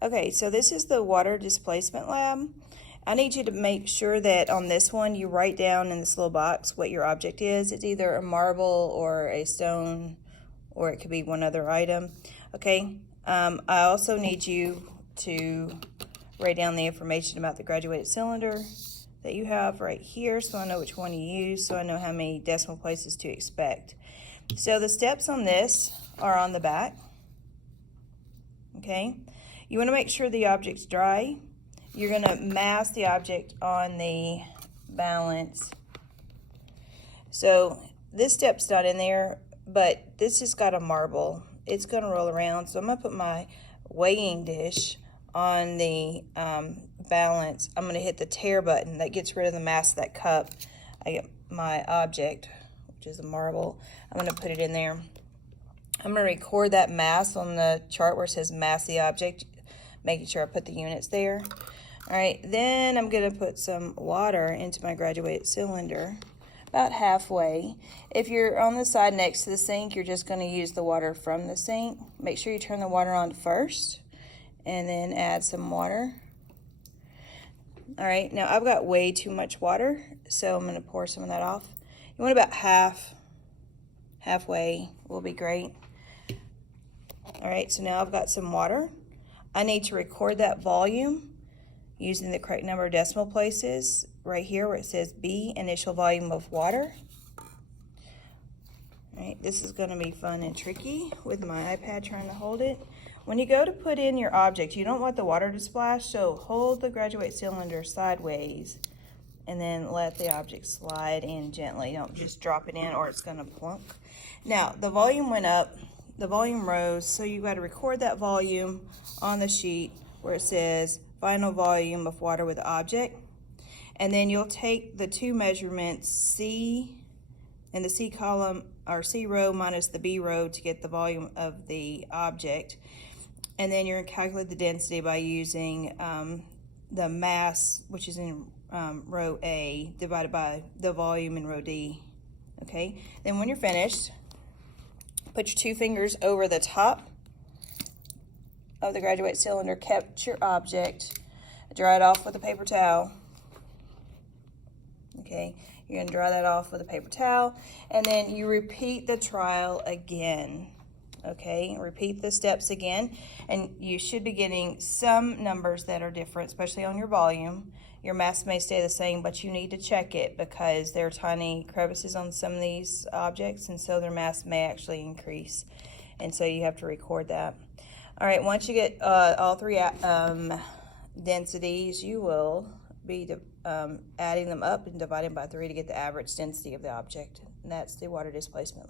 Okay, so this is the water displacement lab. I need you to make sure that on this one you write down in this little box what your object is. It's either a marble or a stone, or it could be one other item. Okay, I also need you to write down the information about the graduated cylinder that you have right here, so I know which one you use, so I know how many decimal places to expect. So the steps on this are on the back. Okay, you want to make sure the object's dry. You're going to mass the object on the balance. So this step's not in there, but this has got a marble. It's going to roll around, so I'm going to put my weighing dish on the balance. I'm going to hit the tear button that gets rid of the mass of that cup. I get my object, which is a marble. I'm going to put it in there. I'm going to record that mass on the chart where it says mass the object, making sure I put the units there. All right, then I'm going to put some water into my graduated cylinder, about halfway. If you're on the side next to the sink, you're just going to use the water from the sink. Make sure you turn the water on first and then add some water. All right, now I've got way too much water, so I'm going to pour some of that off. You want about halfway will be great. All right, so now I've got some water. I need to record that volume using the correct number of decimal places right here where it says B, initial volume of water. All right, this is going to be fun and tricky with my iPad trying to hold it. When you go to put in your object, you don't want the water to splash, so hold the graduate cylinder sideways and then let the object slide in gently. Don't just drop it in or it's going to plunk. Now, the volume went up, the volume rose, so you've got to record that volume on the sheet where it says final volume of water with object. And then you'll take the two measurements, C in the C column, or C row minus the B row, to get the volume of the object. And then you're going to calculate the density by using the mass, which is in row A, divided by the volume in row D. Okay, then when you're finished, put your two fingers over the top of the graduate cylinder, catch your object, dry it off with a paper towel. Okay, you're gonna dry that off with a paper towel, and then you repeat the trial again. Okay, repeat the steps again, and you should be getting some numbers that are different, especially on your volume. Your mass may stay the same, but you need to check it because there are tiny crevices on some of these objects, and so their mass may actually increase, and so you have to record that. All right, once you get all three densities, you will be adding them up and dividing by 3 to get the average density of the object, and that's the water displacement.